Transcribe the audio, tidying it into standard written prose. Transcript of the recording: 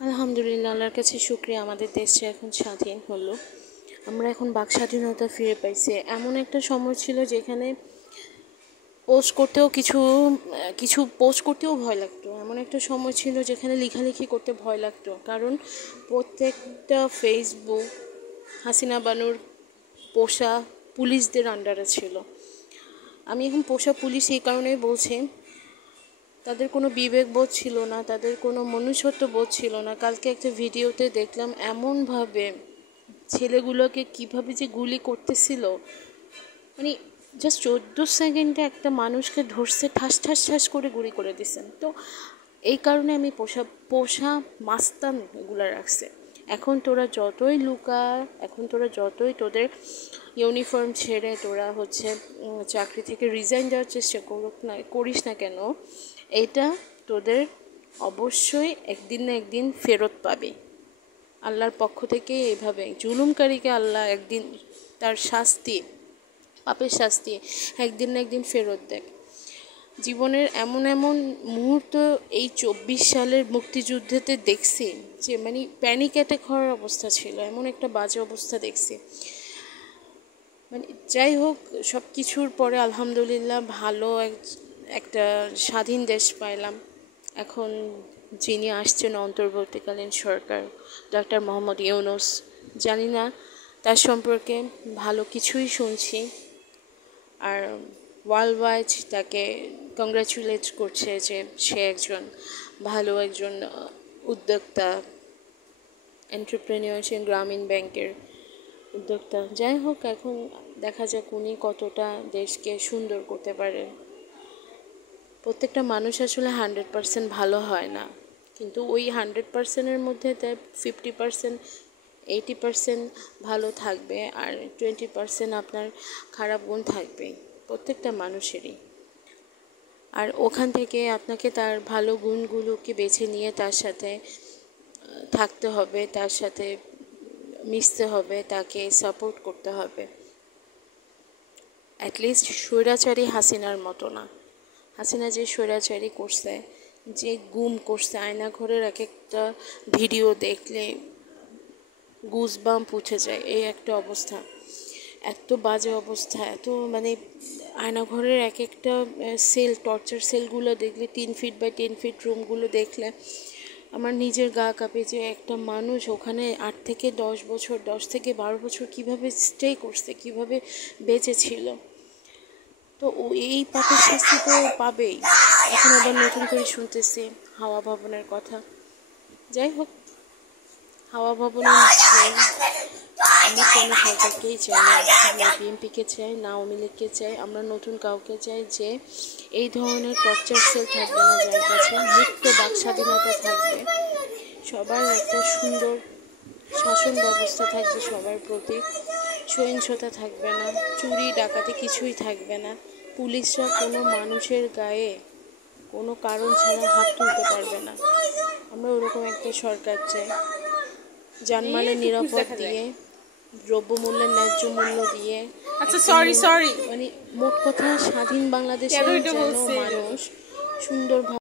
আলহামদুলিল্লাহ, আল্লাহর কাছে শুকরিয়া, আমাদের দেশে এখন স্বাধীন হলো। আমরা এখন বাক স্বাধীনতা ফিরে পাইছি। এমন একটা সময় ছিল যেখানে পোস্ট করতেও কিছু পোস্ট করতেও ভয় লাগতো। এমন একটা সময় ছিল যেখানে লেখালেখি করতে ভয় লাগতো, কারণ প্রত্যেকটা ফেসবুক হাসিনা বানুর পোষা পুলিশদের আন্ডারে ছিল। আমি এখন পোষা পুলিশ এই কারণেই বলছি, তাদের কোনো বিবেকবোধ ছিল না, তাদের কোনো মনুষ্যত্ব বোধ ছিল না। কালকে একটা ভিডিওতে দেখলাম এমনভাবে ছেলেগুলোকে কিভাবে যে গুলি করতেছিল, মানে জাস্ট 14 সেকেন্ডে একটা মানুষকে ধরছে, ঠাস ঠাস ঠাস করে গুলি করে দিছেন। তো এই কারণে আমি পোষা মাস্তান এগুলো রাখছে। এখন তোরা যতই লুকা, এখন তোরা যতই তোদের ইউনিফর্ম ছেড়ে তোরা চাকরি থেকে রিজাইন দেওয়ার চেষ্টা করিস না কেন, এটা তোদের অবশ্যই একদিন না একদিন ফেরত পাবে। আল্লাহর পক্ষ থেকে এইভাবে জুলুমকারীকে আল্লাহ একদিন তার শাস্তি, পাপের শাস্তি একদিন না একদিন ফেরত দেয়। জীবনের এমন এমন মুহূর্ত এই 24 সালের মুক্তিযুদ্ধেতে দেখছি যে মানে প্যানিক অ্যাটাক হওয়ার অবস্থা ছিল, এমন একটা বাজে অবস্থা দেখছি। মানে যাই হোক, সব কিছুর পরে আলহামদুলিল্লাহ ভালো একটা স্বাধীন দেশ পাইলাম। এখন যিনি আসছেন অন্তর্বর্তীকালীন সরকার, ডক্টর মোহাম্মদ ইউনূস, জানি না তার সম্পর্কে ভালো কিছুই শুনছি। আর ওয়ার্ল্ড ওয়াইড তাকে কংগ্রাচুলেট করছে যে সে একজন ভালো উদ্যোক্তা, এন্টারপ্রেনিয়রশিপ, গ্রামীণ ব্যাংকের উদ্যোক্তা। যাই হোক, এখন দেখা যাক উনি কতটা দেশকে সুন্দর করতে পারে। প্রত্যেকটা মানুষ আসলে 100% ভালো হয় না, কিন্তু ওই 100%-এর মধ্যে তার 50%, 80% ভালো থাকবে, আর 20% আপনার খারাপ গুণ থাকবে প্রত্যেকটা মানুষেরই। আর ওখান থেকে আপনাকে তার ভালো গুণগুলোকে বেছে নিয়ে তার সাথে থাকতে হবে, তার সাথে মিশতে হবে, তাকে সাপোর্ট করতে হবে। অ্যাটলিস্ট স্বৈরাচারী হাসিনার মতো না। হাসিনা যে স্বৈরাচারী করছে, যে গুম করছে, আয়নাঘরের এক একটা ভিডিও দেখলে গুজবাম্প উঠে যায়, এই একটা অবস্থা, এত বাজে অবস্থা, এত মানে আয়নাঘরের এক একটা সেল, টর্চার সেলগুলো দেখলে, 3 ফিট বাই 10 ফিট রুমগুলো দেখলে আমার নিজের গা কাঁপে যে একটা মানুষ ওখানে 8 থেকে 10 বছর, 10 থেকে 12 বছর কীভাবে স্টে করছে, কীভাবে বেঁচে ছিল। তো এই পাপের শাস্তি তো পাবেই। এখন আবার নতুন করে শুনতেছি হাওয়া ভবনের কথা। যাই হোক, হাওয়া ভবনের আমরা কোনো সরকারকেই চাই না, আমরা বিএনপিকে চাই না, আওয়ামী লীগকে চাই, আমরা নতুন কাউকে চাই যে এই ধরনের টর্চার সেল থাকবে না, যার কাছে মুক্ত বাক স্বাধীনতা থাকবে, সবার একটা সুন্দর শাসন ব্যবস্থা থাকবে, সবার প্রতি সহিংসতা থাকবে না, চুরি ডাকাতি কিছুই থাকবে না, পুলিশরা কোনো মানুষের গায়ে কোনো কারণ ছাড়া হাত তুলতে পারবে না। আমরা ওরকম একটা সরকার চাই, জানমালের নিরাপদ দিয়ে, দ্রব্যমূল্যের ন্যায্য মূল্য দিয়ে, মানে মোট কথা স্বাধীন বাংলাদেশে যেন মানুষ সুন্দরভাবে